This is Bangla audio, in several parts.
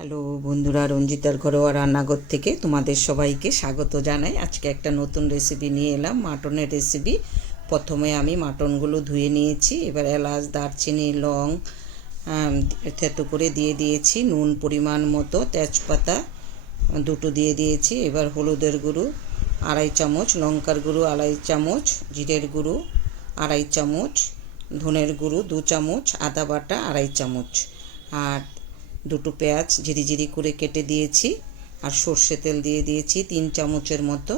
হ্যালো বন্ধুরা, রঞ্জিতার ঘরোয়া রান্নাঘর থেকে তোমাদের সবাইকে স্বাগত জানাই। আজকে একটা নতুন রেসিপি নিয়ে এলাম, মাটনের রেসিপি। প্রথমে আমি মাটনগুলো ধুয়ে নিয়েছি। এবার এলাচ, দারচিনি, লং থেতো করে দিয়ে দিয়েছি। নুন পরিমাণ মতো, তেজপাতা দুটো দিয়ে দিয়েছি। এবার হলুদের গুঁড়ো 2.5 চামচ, লঙ্কার গুঁড়ো 2.5 চামচ, জিরের গুঁড়ো 2.5 চামচ, ধনের গুঁড়ো 2 চামচ, আদা বাটা 2.5 চামচ, আর দুটো পেঁয়াজ ঝিরিঝিরি করে কেটে দিয়েছি, আর সর্ষে তেল দিয়ে দিয়েছি 3 চামচের মতো।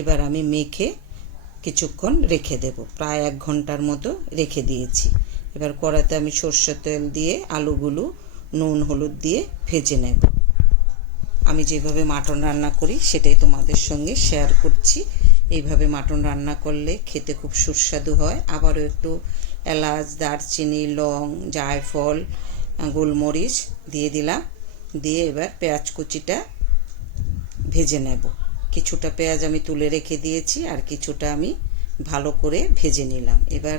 এবার আমি মেখে কিছুক্ষণ রেখে দেব, প্রায় 1 ঘন্টার মতো রেখে দিয়েছি। এবার কড়াইতে আমি সর্ষে তেল দিয়ে আলুগুলো নুন হলুদ দিয়ে ভেজে নেব। আমি যেভাবে মাটন রান্না করি সেটাই তোমাদের সঙ্গে শেয়ার করছি। এইভাবে মাটন রান্না করলে খেতে খুব সুস্বাদু হয়। আবারও একটু এলাচ, দারচিনি, লং, জায়ফল, গোলমরিচ দিয়ে দিলাম। দিয়ে এবার পেঁয়াজ কুচিটা ভেজে নেব। কিছুটা পেঁয়াজ আমি তুলে রেখে দিয়েছি, আর কিছুটা আমি ভালো করে ভেজে নিলাম। এবার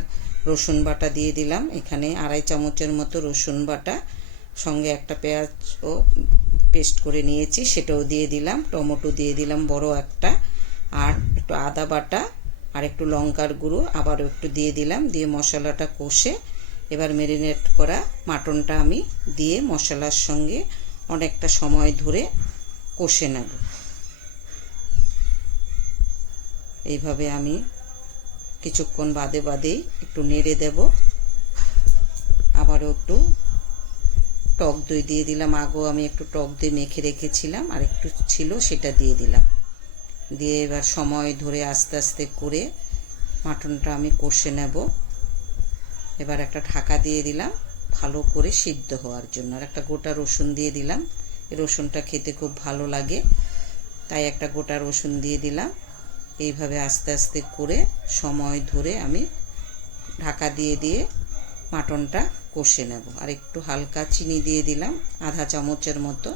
রসুন বাটা দিয়ে দিলাম। এখানে 2.5 চামচের মতো রসুন বাটা, সঙ্গে একটা পেঁয়াজও পেস্ট করে নিয়েছি, সেটাও দিয়ে দিলাম। টমেটো দিয়ে দিলাম বড় একটা, আর একটু আদা বাটা, আর একটু লঙ্কার গুঁড়ো আবারও একটু দিয়ে দিলাম। দিয়ে মশলাটা কষে এবার ম্যারিনেট করা মাটনটা আমি দিয়ে মশলার সঙ্গে অনেকটা সময় ধরে কষে নেব। এইভাবে আমি কিছুক্ষণ বাদে বাদেই একটু নেড়ে দেব। আবারও একটু টক দই দিয়ে দিলাম। আগেও আমি একটু টক দই মেখে রেখেছিলাম, আর একটু ছিল, সেটা দিয়ে দিলাম। দিয়ে এবার সময় ধরে আস্তে আস্তে করে মাটনটা আমি কষে নেব। এবার একটা ঢাকা দিয়ে দিলাম ভালো করে সিদ্ধ হওয়ার জন্য। আর একটা গোটা রসুন দিয়ে দিলাম। এই রসুনটা খেতে খুব ভালো লাগে, তাই একটা গোটা রসুন দিয়ে দিলাম। এইভাবে আস্তে আস্তে করে সময় ধরে আমি ঢাকা দিয়ে দিয়ে মাটনটা কষে নেব। আর একটু হালকা চিনি দিয়ে দিলাম, 1/2 চামচের মতো,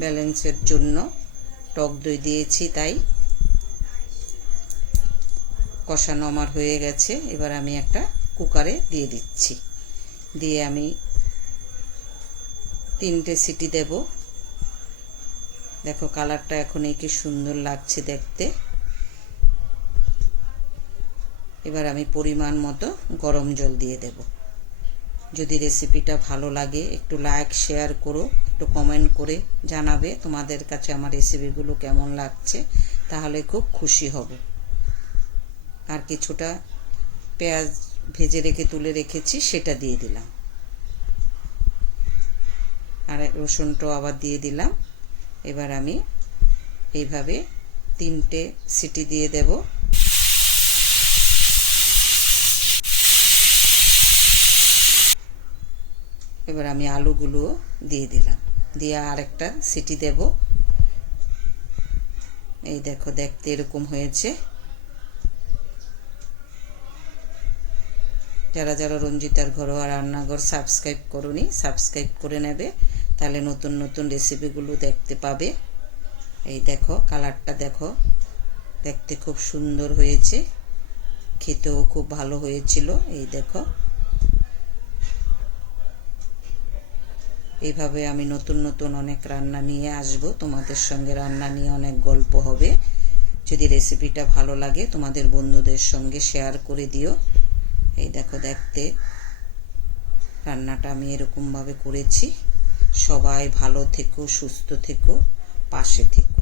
ব্যালেন্সের জন্য। টক দই দিয়েছি তাই। কষানো আমার হয়ে গেছে। এবার আমি একটা কুকারে দিয়ে দিচ্ছি। দিয়ে আমি 3টে সিটি দেব। দেখো কালারটা এখন কি সুন্দর লাগছে দেখতে। এবার আমি পরিমাণ মতো গরম জল দিয়ে দেব। যদি রেসিপিটা ভালো লাগে একটু লাইক শেয়ার করো, একটু কমেন্ট করে জানাবে তোমাদের কাছে আমার রেসিপিগুলো কেমন লাগছে, তাহলে খুব খুশি হব। আর কিছুটা পেঁয়াজ ভেজে রেখে তুলে রেখেছি, সেটা দিয়ে দিলাম। আর রসুনটাও আবার দিয়ে দিলাম। এবার আমি এইভাবে 3টে সিটি দিয়ে দেব। এবার আমি আলুগুলো দিয়ে দিলাম, দিয়ে আরেকটা সিটি দেব। এই দেখো দেখতে এরকম হয়েছে। যারা যারা রঞ্জিতার ঘরোয়া রান্নাঘর সাবস্ক্রাইব করোনি, সাবস্ক্রাইব করে নেবে, তাহলে নতুন নতুন রেসিপিগুলো দেখতে পাবে। এই দেখো কালারটা দেখো, দেখতে খুব সুন্দর হয়েছে, খেতেও খুব ভালো হয়েছিল। এই দেখো, এইভাবে আমি নতুন নতুন অনেক রান্না নিয়ে আসব। তোমাদের সঙ্গে রান্না নিয়ে অনেক গল্প হবে। যদি রেসিপিটা ভালো লাগে তোমাদের বন্ধুদের সঙ্গে শেয়ার করে দিও। এই দেখো দেখতে রান্নাটা আমি এরকমভাবে করেছি। সবাই ভালো থেকো, সুস্থ থেকো, পাশে থেকো।